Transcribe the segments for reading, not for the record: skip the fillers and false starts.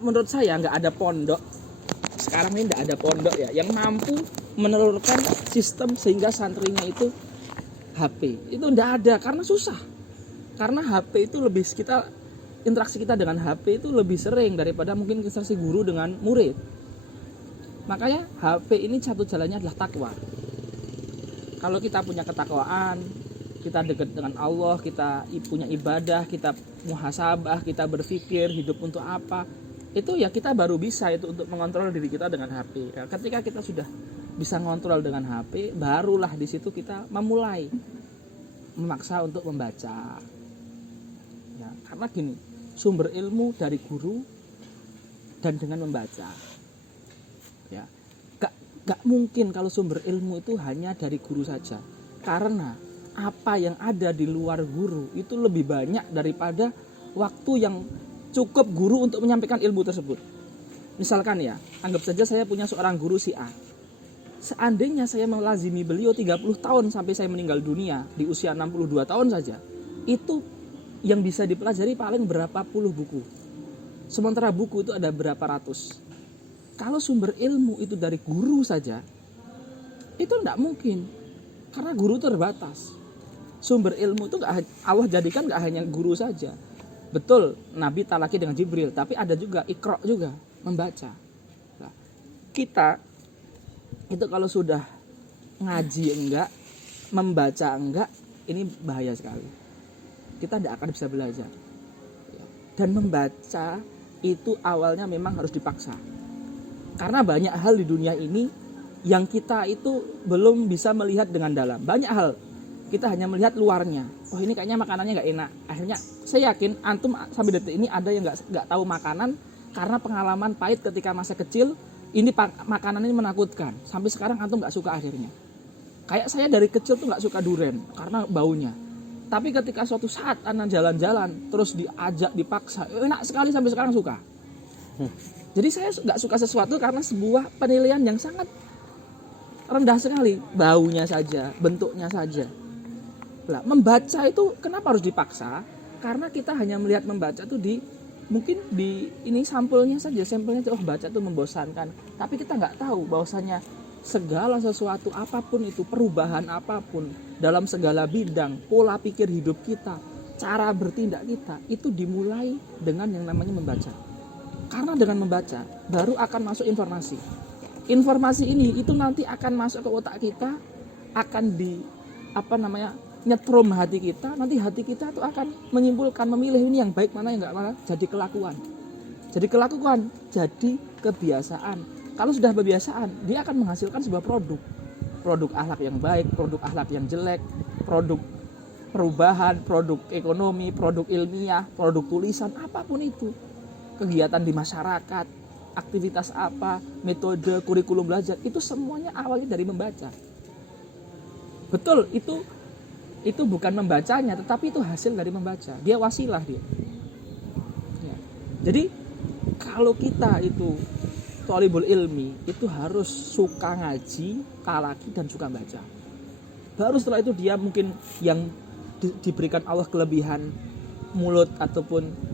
menurut saya nggak ada pondok sekarang ini, nggak ada pondok ya yang mampu menelurkan sistem sehingga santrinya itu HP. Itu nggak ada karena susah. Karena HP itu lebih interaksi kita dengan HP itu lebih sering daripada mungkin interaksi guru dengan murid. Makanya HP ini satu jalannya adalah takwa. Kalau kita punya ketakwaan, kita dekat dengan Allah, kita punya ibadah, kita muhasabah, kita berpikir hidup untuk apa, itu ya kita baru bisa itu untuk mengontrol diri kita dengan HP. Ya, ketika kita sudah bisa mengontrol dengan HP, barulah di situ kita memulai memaksa untuk membaca. Ya, karena gini, sumber ilmu dari guru dan dengan membaca. Ya, gak mungkin kalau sumber ilmu itu hanya dari guru saja. Karena apa yang ada di luar guru itu lebih banyak daripada waktu yang cukup guru untuk menyampaikan ilmu tersebut. Misalkan ya, anggap saja saya punya seorang guru si A. Seandainya saya melazimi beliau 30 tahun sampai saya meninggal dunia di usia 62 tahun saja, itu yang bisa dipelajari paling berapa puluh buku. Sementara buku itu ada berapa ratus. Kalau sumber ilmu itu dari guru saja, itu tidak mungkin. Karena guru terbatas. Sumber ilmu itu Allah jadikan gak hanya guru saja. Betul, Nabi talaki dengan Jibril, tapi ada juga Iqra juga, membaca. Nah, kita itu kalau sudah ngaji enggak, membaca enggak, ini bahaya sekali. Kita tidak akan bisa belajar. Dan membaca itu awalnya memang harus dipaksa. Karena banyak hal di dunia ini yang kita itu belum bisa melihat dengan dalam. Banyak hal kita hanya melihat luarnya. Oh ini kayaknya makanannya nggak enak. Akhirnya saya yakin antum sampai detik ini ada yang nggak tahu makanan karena pengalaman pahit ketika masa kecil. Ini makanan ini menakutkan. Sampai sekarang antum nggak suka akhirnya. Kayak saya dari kecil tuh nggak suka durian karena baunya. Tapi ketika suatu saat anak jalan-jalan terus diajak dipaksa, enak sekali sampai sekarang suka. Jadi saya nggak suka sesuatu karena sebuah penilaian yang sangat rendah sekali, baunya saja, bentuknya saja. Nah, membaca itu kenapa harus dipaksa? Karena kita hanya melihat membaca itu mungkin di ini sampelnya saja, sampelnya itu baca itu membosankan. Tapi kita nggak tahu bahwasanya segala sesuatu apapun itu, perubahan apapun dalam segala bidang, pola pikir hidup kita, cara bertindak kita itu dimulai dengan yang namanya membaca. Karena dengan membaca baru akan masuk informasi. Informasi ini itu nanti akan masuk ke otak kita, akan nyetrum hati kita. Nanti hati kita itu akan menyimpulkan, memilih ini yang baik mana yang enggak mana, jadi kelakuan. Jadi kebiasaan. Kalau sudah kebiasaan, dia akan menghasilkan sebuah produk akhlak yang baik, produk akhlak yang jelek, produk perubahan, produk ekonomi, produk ilmiah, produk tulisan, apapun itu. Kegiatan di masyarakat, aktivitas apa, metode, kurikulum belajar, itu semuanya awalnya dari membaca. Betul, itu bukan membacanya, tetapi itu hasil dari membaca. Dia wasilah dia. Ya. Jadi kalau kita itu thalibul ilmi, itu harus suka ngaji, talaki dan suka baca. Baru setelah itu dia mungkin yang diberikan Allah kelebihan mulut ataupun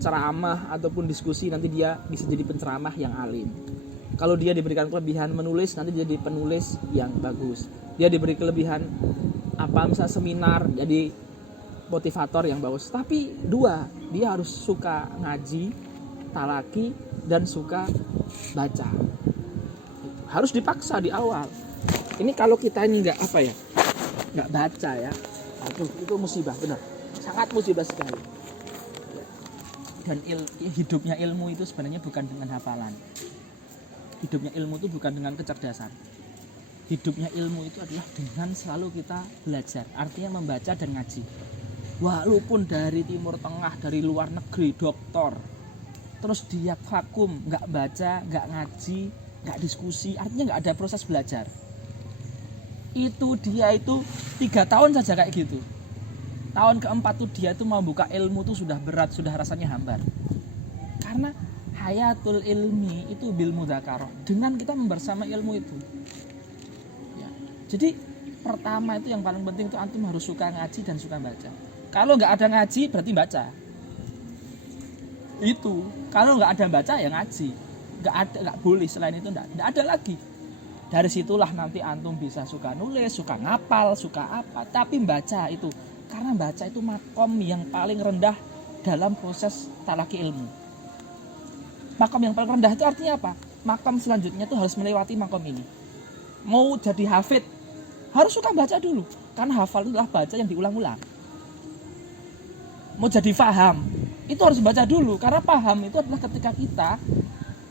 ceramah ataupun diskusi, nanti dia bisa jadi penceramah yang alim. Kalau dia diberikan kelebihan menulis, nanti jadi penulis yang bagus. Dia diberi kelebihan misalnya seminar, jadi motivator yang bagus. Tapi dia harus suka ngaji, talaki dan suka baca. Harus dipaksa di awal. Ini kalau kita ini nggak baca ya, itu musibah, benar, sangat musibah sekali. Dan hidupnya ilmu itu sebenarnya bukan dengan hafalan. Hidupnya ilmu itu bukan dengan kecerdasan. Hidupnya ilmu itu adalah dengan selalu kita belajar. Artinya membaca dan ngaji. Walaupun dari Timur Tengah, dari luar negeri, doktor, terus dia vakum, nggak baca, nggak ngaji, nggak diskusi, artinya nggak ada proses belajar. Itu dia itu 3 tahun saja kayak gitu. Tahun keempat tuh dia tuh mau buka ilmu tuh sudah berat, sudah rasanya hambar. Karena hayatul ilmi itu bil mudzakarah, dengan kita membersama ilmu itu. Ya. Jadi pertama itu yang paling penting itu antum harus suka ngaji dan suka baca. Kalau nggak ada ngaji berarti baca. Itu kalau nggak ada baca ya ngaji, nggak boleh, selain itu nggak ada lagi. Dari situlah nanti antum bisa suka nulis, suka ngapal, suka apa, tapi baca itu, karena baca itu makom yang paling rendah dalam proses talaki ilmu. Makom yang paling rendah itu artinya apa? Makom selanjutnya itu harus melewati makom ini. Mau jadi hafid harus suka baca dulu, karena hafal itu adalah baca yang diulang-ulang. Mau jadi faham itu harus baca dulu, karena paham itu adalah ketika kita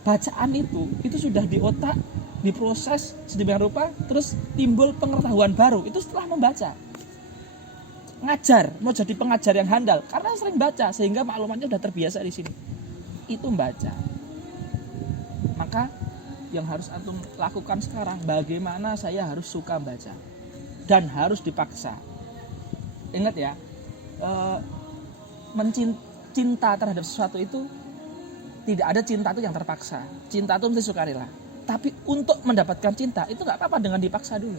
bacaan itu sudah di otak, diproses sedemikian rupa, terus timbul pengetahuan baru itu setelah membaca. Ngajar, mau jadi pengajar yang handal karena sering baca sehingga maklumatnya sudah terbiasa di sini. Itu membaca. Maka yang harus antum lakukan sekarang, bagaimana saya harus suka baca dan harus dipaksa. Ingat ya, cinta terhadap sesuatu itu tidak ada cinta itu yang terpaksa. Cinta itu mesti sukarela. Tapi untuk mendapatkan cinta itu nggak apa-apa dengan dipaksa dulu.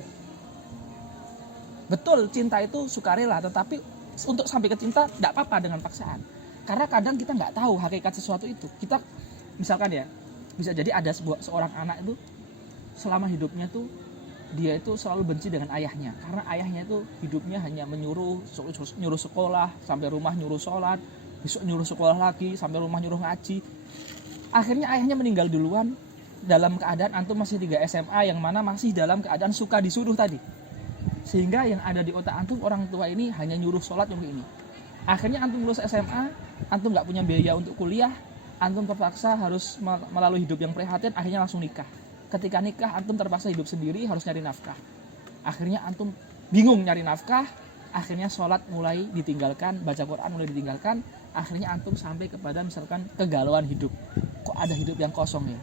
Betul, cinta itu sukarela, tetapi untuk sampai ke cinta nggak apa-apa dengan paksaan. Karena kadang kita nggak tahu hakikat sesuatu itu. Kita misalkan ya, bisa jadi ada seorang anak itu selama hidupnya tuh dia itu selalu benci dengan ayahnya, karena ayahnya itu hidupnya hanya nyuruh sekolah, sampai rumah nyuruh sholat, besok nyuruh sekolah lagi, sampai rumah nyuruh ngaji. Akhirnya ayahnya meninggal duluan dalam keadaan antum masih 3 SMA, yang mana masih dalam keadaan suka disuruh tadi. Sehingga yang ada di otak antum, orang tua ini hanya nyuruh sholat, nyuruh ini. Akhirnya antum lulus SMA, antum gak punya biaya untuk kuliah, antum terpaksa harus melalui hidup yang prihatin, akhirnya langsung nikah. Ketika nikah, antum terpaksa hidup sendiri, harus nyari nafkah. Akhirnya antum bingung nyari nafkah, akhirnya sholat mulai ditinggalkan, baca Quran mulai ditinggalkan, akhirnya antum sampai kepada misalkan kegalauan hidup. Kok ada hidup yang kosong ya?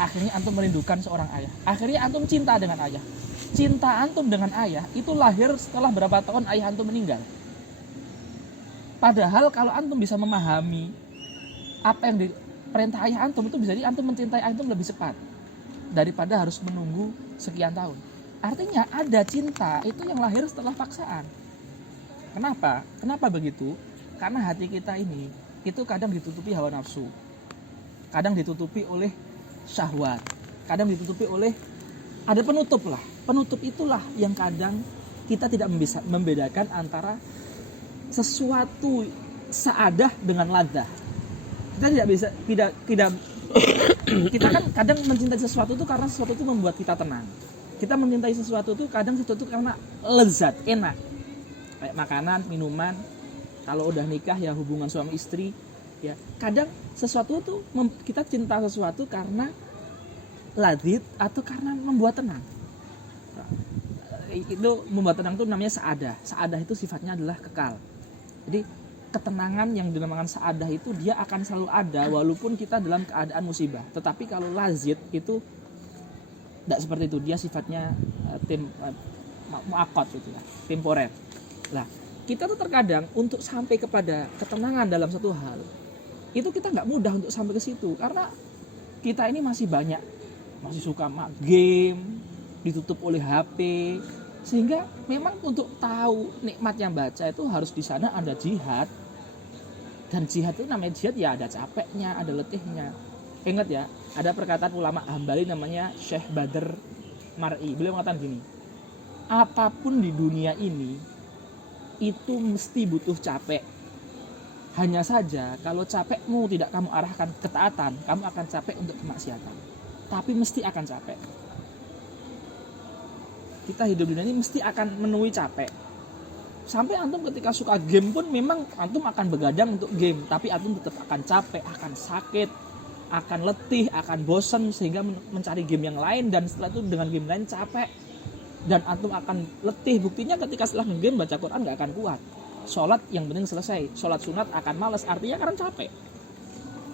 Akhirnya antum merindukan seorang ayah. Akhirnya antum cinta dengan ayah. Cinta antum dengan ayah itu lahir setelah berapa tahun ayah antum meninggal. Padahal kalau antum bisa memahami apa yang diperintah ayah antum, itu bisa jadi antum mencintai ayah antum lebih cepat daripada harus menunggu sekian tahun. Artinya ada cinta itu yang lahir setelah paksaan. Kenapa? Kenapa begitu? Karena hati kita ini itu kadang ditutupi hawa nafsu, kadang ditutupi oleh syahwat, kadang ditutupi oleh ada penutup lah. Penutup itulah yang kadang kita tidak bisa membedakan antara sesuatu saadah dengan ladah. Kita tidak bisa tidak kita kan kadang mencintai sesuatu itu karena sesuatu itu membuat kita tenang. Kita mencintai sesuatu itu kadang sesuatu itu karena lezat, enak. Kayak makanan, minuman. Kalau udah nikah ya hubungan suami istri, ya. Kadang sesuatu itu kita cinta sesuatu karena ladid atau karena membuat tenang. Nah, itu membuat tenang itu namanya saadah. Saadah itu sifatnya adalah kekal. Jadi ketenangan yang dinamakan saadah itu dia akan selalu ada walaupun kita dalam keadaan musibah. Tetapi kalau lazid itu tidak seperti itu, dia sifatnya muakkad gitu ya, temporer. Lah, kita tuh terkadang untuk sampai kepada ketenangan dalam satu hal itu kita nggak mudah untuk sampai ke situ, karena kita ini masih suka game, ditutup oleh HP, sehingga memang untuk tahu nikmatnya baca itu harus di sana ada jihad. Dan jihad itu namanya jihad ya ada capeknya, ada letihnya. Ingat ya, ada perkataan ulama Hambali namanya Syekh Badr Mar'i. Beliau mengatakan gini, apapun di dunia ini itu mesti butuh capek. Hanya saja kalau capekmu tidak kamu arahkan ke ketaatan, kamu akan capek untuk kemaksiatan. Tapi mesti akan capek. Kita hidup di dunia ini mesti akan menemui capek. Sampai antum ketika suka game pun memang antum akan begadang untuk game, tapi antum tetap akan capek, akan sakit, akan letih, akan bosan sehingga mencari game yang lain, dan setelah itu dengan game lain capek dan antum akan letih. Buktinya ketika setelah nge-game baca Quran gak akan kuat, sholat yang penting selesai, sholat sunat akan malas, artinya karena capek.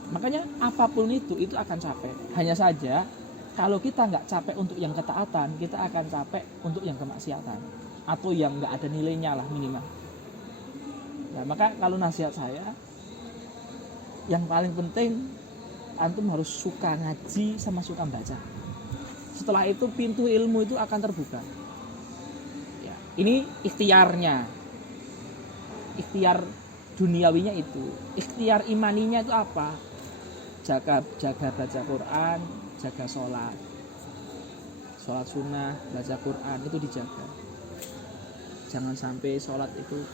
Makanya apapun itu akan capek. Hanya saja kalau kita nggak capek untuk yang ketaatan, kita akan capek untuk yang kemaksiatan atau yang nggak ada nilainya lah minimal. Nah, maka kalau nasihat saya, yang paling penting antum harus suka ngaji sama suka baca. Setelah itu pintu ilmu itu akan terbuka. Ya, ini ikhtiarnya. Ikhtiar duniawinya itu. Ikhtiar imaninya itu apa? Jaga baca Quran, jaga sholat sunnah, baca Quran itu dijaga. Jangan sampai sholat itu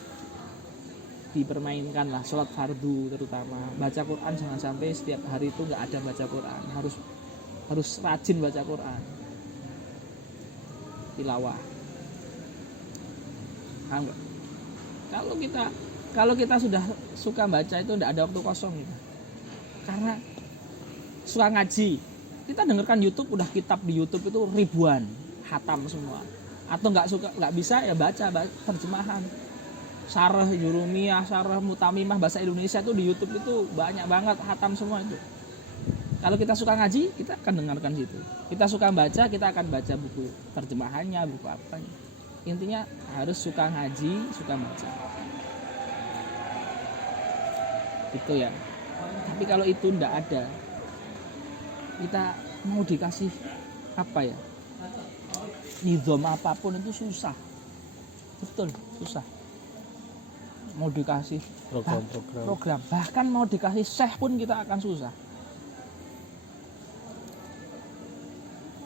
dipermainkan lah, sholat fardu terutama. Baca Quran jangan sampai setiap hari itu nggak ada baca Quran. Harus rajin baca Quran, tilawah. Paham nggak? Kalau kita sudah suka baca itu nggak ada waktu kosong gitu. Karena suka ngaji, kita dengarkan YouTube, udah kitab di YouTube itu ribuan, khatam semua. Atau nggak bisa ya baca terjemahan, syarah Jurumiyah, syarah Mutamimah bahasa Indonesia itu di YouTube itu banyak banget, khatam semua itu. Kalau kita suka ngaji, kita akan dengarkan situ. Kita suka baca, kita akan baca buku terjemahannya, buku apa. Intinya harus suka ngaji, suka baca. Itu ya. Tapi kalau itu ndak ada, kita mau dikasih apa ya, nizam apapun itu susah. Betul, susah. Mau dikasih program, bahkan mau dikasih syekh pun kita akan susah.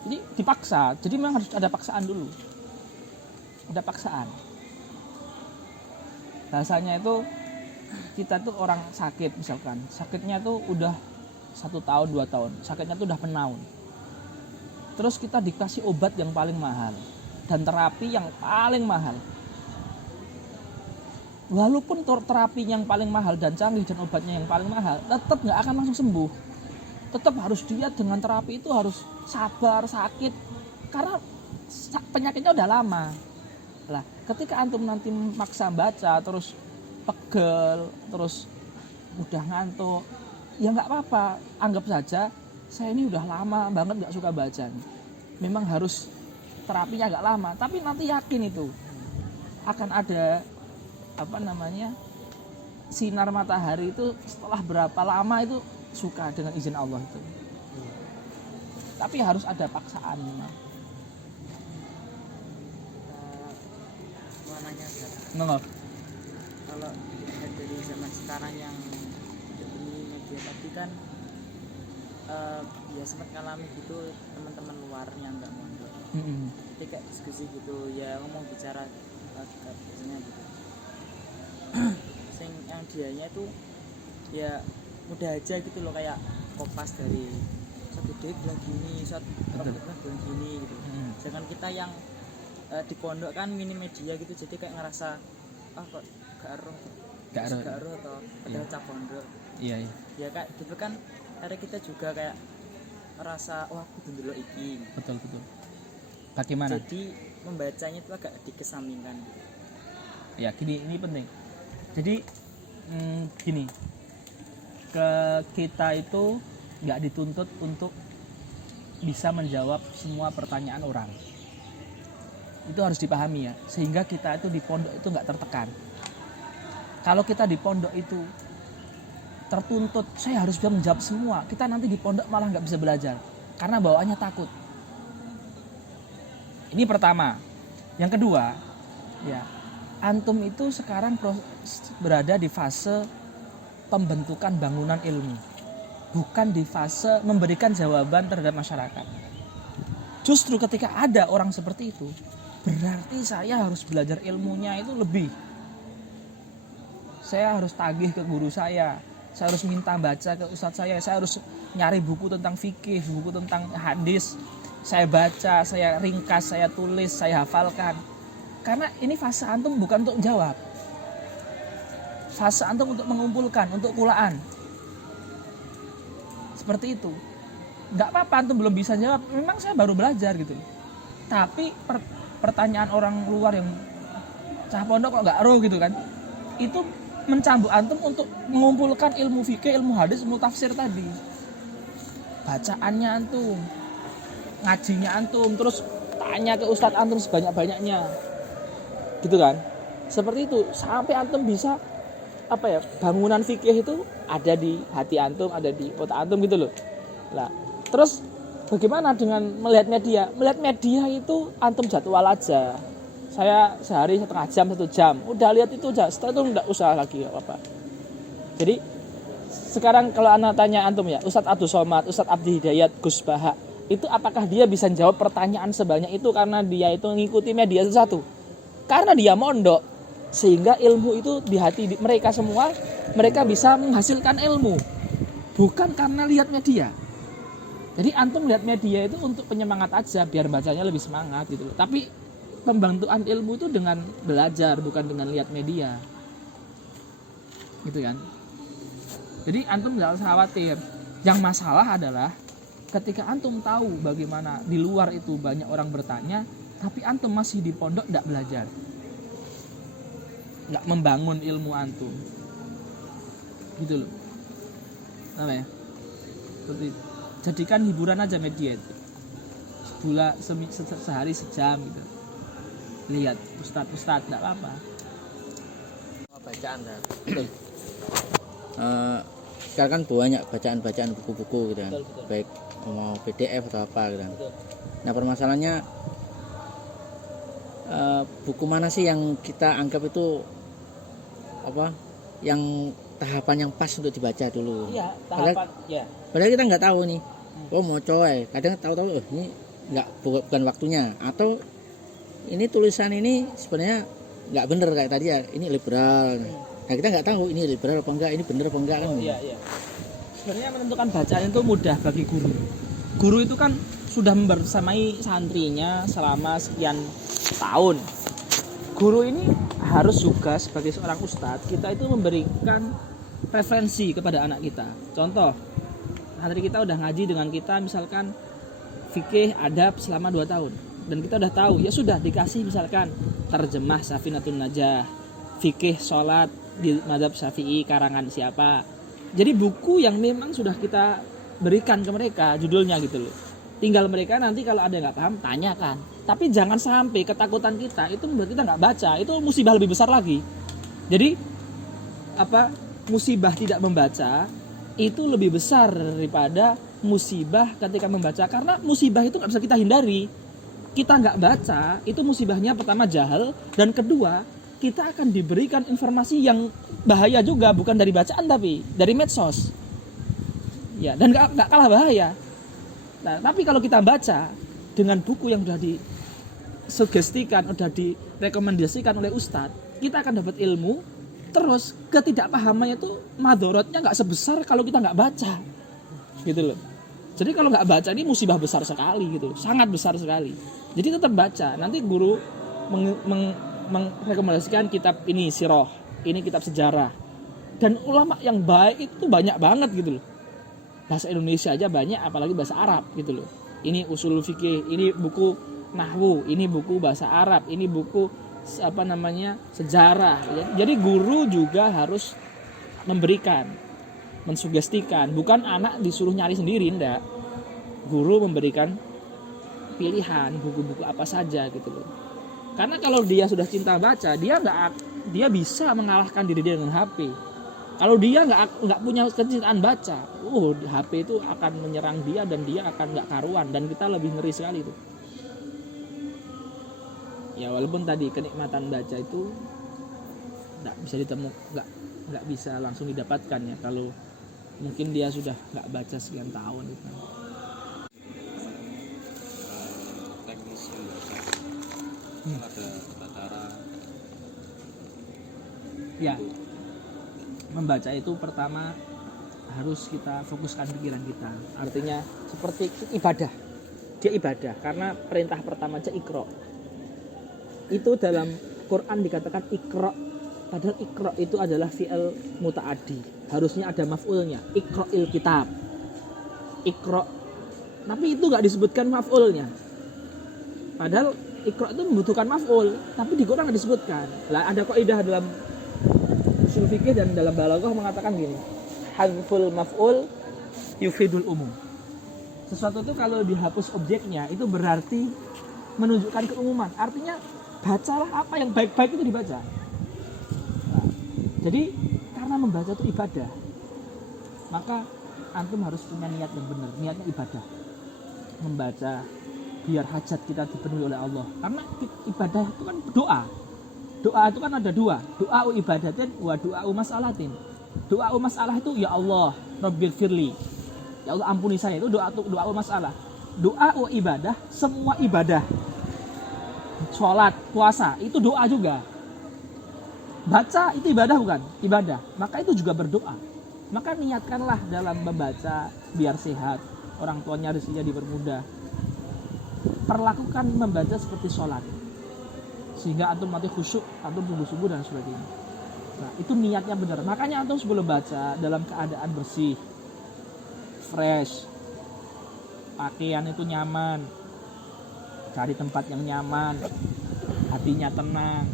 Jadi dipaksa, jadi memang harus ada paksaan dulu. Ada paksaan. Bahasanya itu kita tuh orang sakit misalkan, sakitnya tuh udah 1 tahun 2 tahun, sakitnya tuh udah penaun. Terus kita dikasih obat yang paling mahal dan terapi yang paling mahal. Walaupun terapi yang paling mahal dan canggih dan obatnya yang paling mahal, tetap nggak akan langsung sembuh. Tetap harus dia dengan terapi itu harus sabar, sakit, karena penyakitnya udah lama. Lah, ketika antum nanti maksa baca, terus pegel, terus udah ngantuk, ya nggak apa-apa, anggap saja saya ini udah lama banget nggak suka baca. Memang harus terapinya agak lama, tapi nanti yakin itu akan ada sinar matahari itu setelah berapa lama itu suka dengan izin Allah itu. Tapi harus ada paksaan memang. Mau nanya Nggak. kalau dari zaman sekarang yang ini media tadi kan ya sempat ngalami gitu teman-teman luar yang nggak mondok. Jadi kayak diskusi gitu ya, ngomong bicara biasanya gitu. Yang dianya itu ya mudah aja gitu loh, kayak kopas dari satu dek bilang gini, satu bilang gini gitu. Jangan kita yang di pondok kan minim media gitu, jadi kayak ngerasa kok gak aruh atau ada cap pondok. Iya. Ya kayak gitu kan, ada kita juga kayak merasa aku dulu iki. Betul. Bagaimana? Jadi membacanya itu agak dikesampingkan gitu. Ya, ini penting. Jadi gini, kita itu nggak dituntut untuk bisa menjawab semua pertanyaan orang. Itu harus dipahami ya, sehingga kita itu di pondok itu nggak tertekan. Kalau kita di pondok itu tertuntut saya harus bisa menjawab semua, kita nanti di pondok malah nggak bisa belajar karena bawaannya takut. Ini pertama. Yang kedua, ya, antum itu sekarang berada di fase pembentukan bangunan ilmu, bukan di fase memberikan jawaban terhadap masyarakat. Justru ketika ada orang seperti itu, berarti saya harus belajar ilmunya itu lebih. Saya harus tagih ke guru saya harus minta baca ke ustadz saya harus nyari buku tentang fikih, buku tentang hadis. Saya baca, saya ringkas, saya tulis, saya hafalkan. Karena ini fase antum bukan untuk jawab. Fase antum untuk mengumpulkan, untuk kulaan. Seperti itu. Enggak apa-apa antum belum bisa jawab, memang saya baru belajar gitu. Tapi pertanyaan orang luar yang cah pondok kok enggak roh gitu kan. Itu mencambuk antum untuk mengumpulkan ilmu fikih, ilmu hadis, ilmu tafsir tadi. Bacaannya antum, ngajinya antum, terus tanya ke ustadz antum sebanyak-banyaknya. Gitu kan? Seperti itu, sampai antum bisa bangunan fikih itu ada di hati antum, ada di otak antum gitu loh. Lah, terus bagaimana dengan melihat media? Melihat media itu antum jadwal aja. Saya sehari 1,5 jam, 1 jam. Udah lihat itu aja, setelah itu enggak usah lagi apa-apa. Jadi sekarang kalau anak tanya antum ya, Ustadz Abdul Somad, Ustadz Abdi Hidayat, Gus Baha, itu apakah dia bisa jawab pertanyaan sebanyak itu karena dia itu mengikuti media satu? Karena dia mondok, sehingga ilmu itu di hati mereka semua, mereka bisa menghasilkan ilmu, bukan karena lihat media. Jadi antum lihat media itu untuk penyemangat aja, biar bacanya lebih semangat gitu loh. Tapi pembantuan ilmu itu dengan belajar, bukan dengan lihat media, gitu kan? Jadi antum nggak usah khawatir. Yang masalah adalah ketika antum tahu bagaimana di luar itu banyak orang bertanya, tapi antum masih di pondok nggak belajar, nggak membangun ilmu antum, gitu loh. Apa ya? Seperti itu. Jadikan hiburan aja media itu. Sehari sejam gitu. Lihat ustadz nggak apa-apa. Bacaan kan. Sekarang kan banyak bacaan buku-buku gitu kan. Betul. Baik mau PDF atau apa gitu kan. Betul. Nah permasalahannya buku mana sih yang kita anggap itu apa? Yang tahapan yang pas untuk dibaca dulu. Iya, tahapan ya. Padahal kita nggak tahu nih. Oh mau coy. Kadang tahu-tahu ini bukan waktunya, atau ini tulisan ini sebenarnya nggak bener kayak tadi ya, ini liberal. Nah kita nggak tahu ini liberal apa enggak, ini bener apa enggak kan. Iya. Sebenarnya menentukan bacaan itu mudah bagi guru. Guru itu kan sudah membersamai santrinya selama sekian tahun. Guru ini harus juga sebagai seorang ustadz, kita itu memberikan referensi kepada anak kita. Contoh, santri kita udah ngaji dengan kita misalkan fikih adab selama 2 tahun. Dan kita udah tahu, ya sudah dikasih misalkan terjemah Safinatun Najah, fikih sholat di mazhab Syafi'i karangan siapa. Jadi buku yang memang sudah kita berikan ke mereka judulnya gitu loh. Tinggal mereka nanti kalau ada yang nggak paham tanyakan. Tapi jangan sampai ketakutan kita itu membuat kita nggak baca, itu musibah lebih besar lagi. Jadi musibah tidak membaca itu lebih besar daripada musibah ketika membaca, karena musibah itu nggak bisa kita hindari. Kita nggak baca itu musibahnya pertama jahil, dan kedua kita akan diberikan informasi yang bahaya juga, bukan dari bacaan tapi dari medsos ya, dan nggak kalah bahaya. Nah, tapi kalau kita baca dengan buku yang sudah disugestikan, sudah direkomendasikan oleh ustadz, kita akan dapat ilmu. Terus ketidakpahamannya itu madorotnya nggak sebesar kalau kita nggak baca, gitu loh. Jadi kalau nggak baca ini musibah besar sekali gitu, sangat besar sekali. Jadi tetap baca. Nanti guru merekomendasikan kitab ini sirah, ini kitab sejarah, dan ulama yang baik itu banyak banget gitu loh. Bahasa Indonesia aja banyak, apalagi bahasa Arab gitu loh. Ini usul fikih, ini buku nahwu, ini buku bahasa Arab, ini buku sejarah. Jadi guru juga harus memberikan, mensugestikan, bukan anak disuruh nyari sendiri, enggak. Guru memberikan pilihan buku-buku apa saja gitu loh. Karena kalau dia sudah cinta baca, dia bisa mengalahkan diri dia dengan HP. Kalau dia nggak punya kecintaan baca, HP itu akan menyerang dia dan dia akan nggak karuan, dan kita lebih ngeri sekali itu. Ya walaupun tadi kenikmatan baca itu nggak bisa nggak bisa langsung didapatkan ya kalau mungkin dia sudah nggak baca sekian tahun gitu. Teknis membaca ada cara Ya, membaca itu pertama harus kita fokuskan pikiran kita. Artinya seperti ibadah. Dia ibadah karena perintah pertama aja iqra. Itu dalam Quran dikatakan iqra. Padahal iqra itu adalah fi'il muta'addi. Harusnya ada maf'ulnya. Iqra'il kitab. Iqra. Tapi itu enggak disebutkan maf'ulnya. Padahal iqra itu membutuhkan maf'ul, tapi di Quran enggak disebutkan. Lah ada kaidah dalam usul fikih dan dalam balaghah mengatakan gini. Hadful maf'ul yufidul umum. Sesuatu itu kalau dihapus objeknya itu berarti menunjukkan keumuman. Artinya bacalah apa yang baik-baik itu dibaca. Nah, jadi karena membaca itu ibadah, maka antum harus punya niat yang benar. Niatnya ibadah, membaca biar hajat kita dipenuhi oleh Allah. Karena ibadah itu kan doa. Doa itu kan ada dua, doa ibadatin wa doa masalatin. Doa masalah itu ya Allah, Rabbil firli. Ya Allah ampuni saya, itu doa masalah. Doa ibadah, semua ibadah. Sholat, puasa, itu doa juga. Baca itu ibadah bukan? Ibadah. Maka itu juga berdoa. Maka niatkanlah dalam membaca biar sehat, orang tuanya rezekinya dipermudah. Perlakukan membaca seperti sholat, sehingga antum mati khusyuk, antum sungguh-sungguh dan sebagainya. Nah, itu niatnya benar. Makanya antum sebelum baca dalam keadaan bersih, fresh, pakaian itu nyaman, cari tempat yang nyaman, hatinya tenang,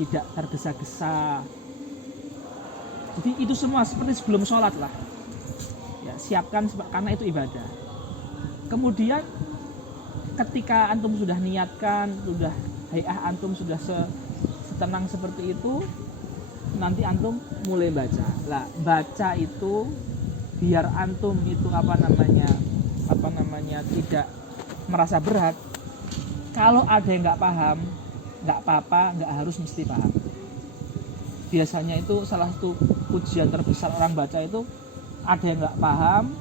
tidak tergesa-gesa. Jadi itu semua seperti sebelum sholat lah. Ya, siapkan karena itu ibadah. Kemudian ketika antum sudah niatkan, sudah hayah antum sudah setenang seperti itu, nanti antum mulai baca. Lah, baca itu biar antum itu apa namanya tidak merasa berat. Kalau ada yang nggak paham, nggak apa-apa, nggak harus mesti paham. Biasanya itu salah satu ujian terbesar orang baca itu ada yang nggak paham,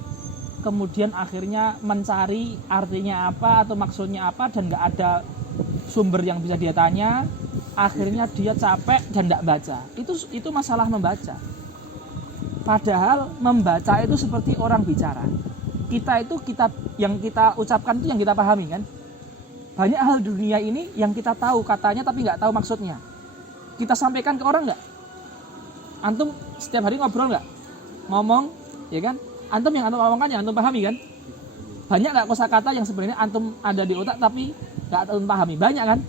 kemudian akhirnya mencari artinya apa atau maksudnya apa dan nggak ada sumber yang bisa dia tanya, akhirnya dia capek dan nggak baca. Itu masalah membaca. Padahal membaca itu seperti orang bicara. Kita yang kita ucapkan itu yang kita pahami kan. Banyak hal di dunia ini yang kita tahu katanya tapi nggak tahu maksudnya. Kita sampaikan ke orang nggak? Antum setiap hari ngobrol nggak? Ngomong, ya kan? Antum yang antum omongkan yang antum pahami kan? Banyak nggak kosakata yang sebenarnya antum ada di otak tapi nggak antum pahami? Banyak kan?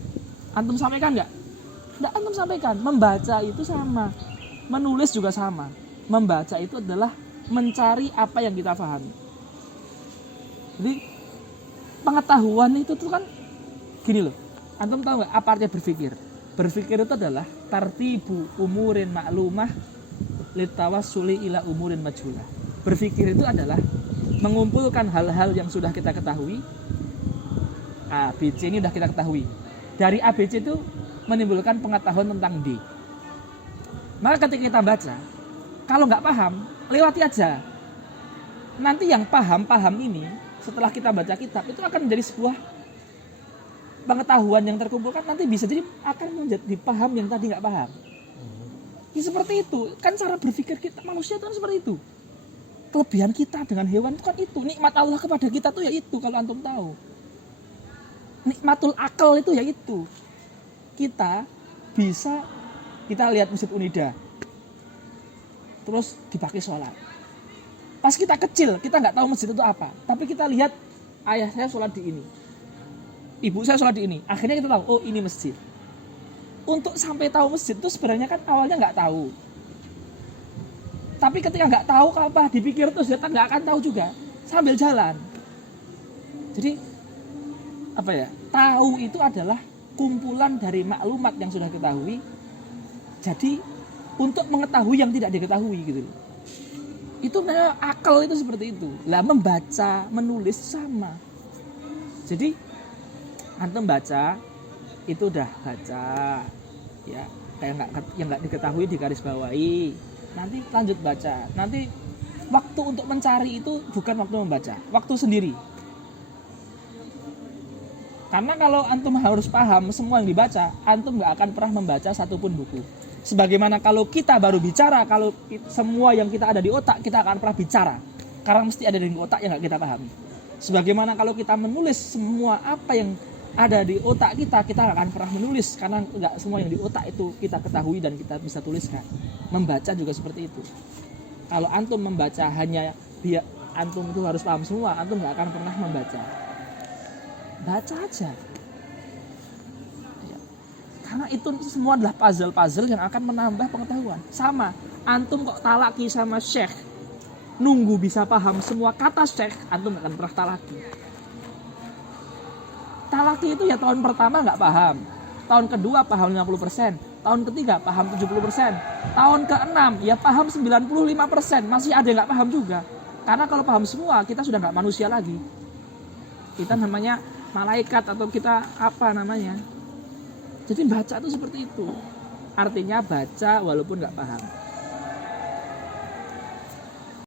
Antum sampaikan nggak? Nggak antum sampaikan. Membaca itu sama, menulis juga sama. Membaca itu adalah mencari apa yang kita pahami. Jadi pengetahuan itu tuh kan gini loh. Antum tahu nggak apa artinya berpikir? Berpikir itu adalah tartibu umurin maklumah litawassuli ila umurin majhulah. Berpikir itu adalah mengumpulkan hal-hal yang sudah kita ketahui. A, B, C ini sudah kita ketahui. Dari A, B, C itu menimbulkan pengetahuan tentang D. Maka ketika kita baca, kalau nggak paham, lewati aja. Nanti yang paham ini, setelah kita baca kitab, itu akan menjadi sebuah pengetahuan yang terkumpulkan, nanti bisa jadi akan menjadi paham yang tadi nggak paham. Ya seperti itu, kan cara berpikir kita manusia itu kan seperti itu. Kelebihan kita dengan hewan itu kan itu, nikmat Allah kepada kita tuh ya itu, kalau antum tahu. Nikmatul akal itu ya itu. Kita lihat Masjid Unida, terus dipakai sholat. Pas kita kecil, kita nggak tahu masjid itu apa, tapi kita lihat ayah saya sholat di ini, ibu saya sholat di ini, akhirnya kita tahu, oh ini masjid. Untuk sampai tahu masjid itu sebenarnya kan awalnya nggak tahu. Tapi ketika nggak tahu apa dipikir terus kita nggak akan tahu juga sambil jalan. Jadi apa ya? Tahu itu adalah kumpulan dari maklumat yang sudah diketahui. Jadi untuk mengetahui yang tidak diketahui gitu. Itu akal itu seperti itu. Lah membaca, menulis sama. Jadi antum baca itu udah baca ya, kayak yang nggak diketahui digarisbawahi, nanti lanjut baca. Nanti waktu untuk mencari itu bukan waktu membaca, waktu sendiri. Karena kalau antum harus paham semua yang dibaca, antum nggak akan pernah membaca satupun buku. Sebagaimana kalau kita baru bicara, kalau semua yang kita ada di otak kita akan pernah bicara, karena mesti ada di otak yang nggak kita pahami. Sebagaimana kalau kita menulis semua apa yang ada di otak kita akan pernah menulis, karena nggak semua yang di otak itu kita ketahui dan kita bisa tuliskan. Membaca juga seperti itu. Kalau antum membaca hanya dia antum itu harus paham semua, antum nggak akan pernah membaca. Baca aja ya. Karena itu semua adalah puzzle-puzzle yang akan menambah pengetahuan. Sama, antum kok talaki sama syekh, nunggu bisa paham semua kata syekh, antum nggak akan pernah talaki. Talaki itu ya tahun pertama nggak paham, tahun kedua paham 50%, tahun ketiga paham 70%, tahun ke-6 ya paham 95%, masih ada yang nggak paham juga. Karena kalau paham semua kita sudah nggak manusia lagi, kita namanya malaikat atau kita apa namanya. Jadi baca itu seperti itu, artinya baca walaupun nggak paham.